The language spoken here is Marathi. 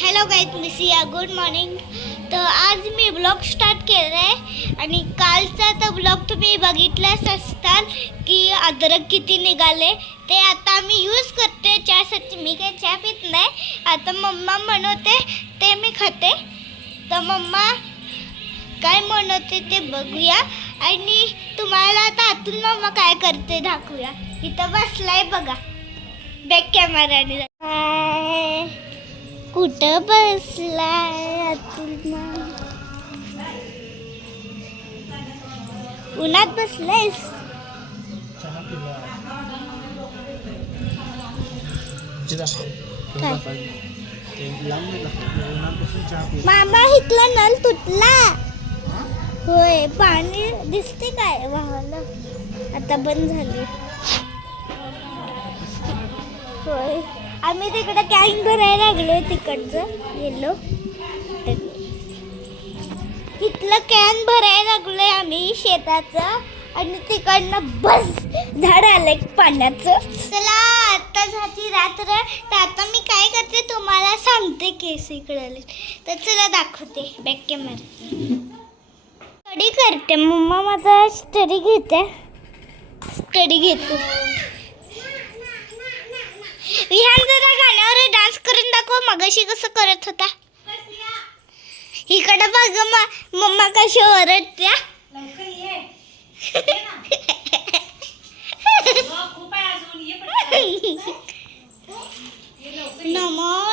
हॅलो गाईत मी सिया गुड मॉर्निंग तर आज मी ब्लॉग स्टार्ट केला आहे आणि कालचा तर ब्लॉग तुम्ही बघितलाच असताल की अद्रक किती निघाले. ते आता मी यूज करते. चहासाठी मी काही चहा पित नाही. आता मम्मा बनवते ते मी खाते. तर मम्मा काय बनवते ते बघूया. आणि तुम्हाला आता आतून मम्मा काय करते दाखवूया. इथं बसलाय बघा. बॅक कॅमेराने कुठं बसलाय अतुल उन्हात बसलायस? पिला मामा इथला नल तुटला. होय पाणी दिसते काय वाहलं आता बंद झाले. होय. आम्ही तिकडं कॅन भरायला लागलो तिकडचं गेलो. इथलं कॅन भरायला लागलोय आम्ही शेताचं आणि तिकडनं बस झाड आलंय पाण्याचं. चला आता झाली रात्र. तर आता मी काय करते तुम्हाला सांगते केस इकडे तर चला दाखवते. बॅक कॅमेरा स्टडी करते. मम्मा माझा स्टडी घेते. स्टडी घेते. विहान जरा गाण्यावर डान्स करून दाखव मगाशी कसं करत होता. इकडं बघ मम्मा कशी ओरडत्या. नमो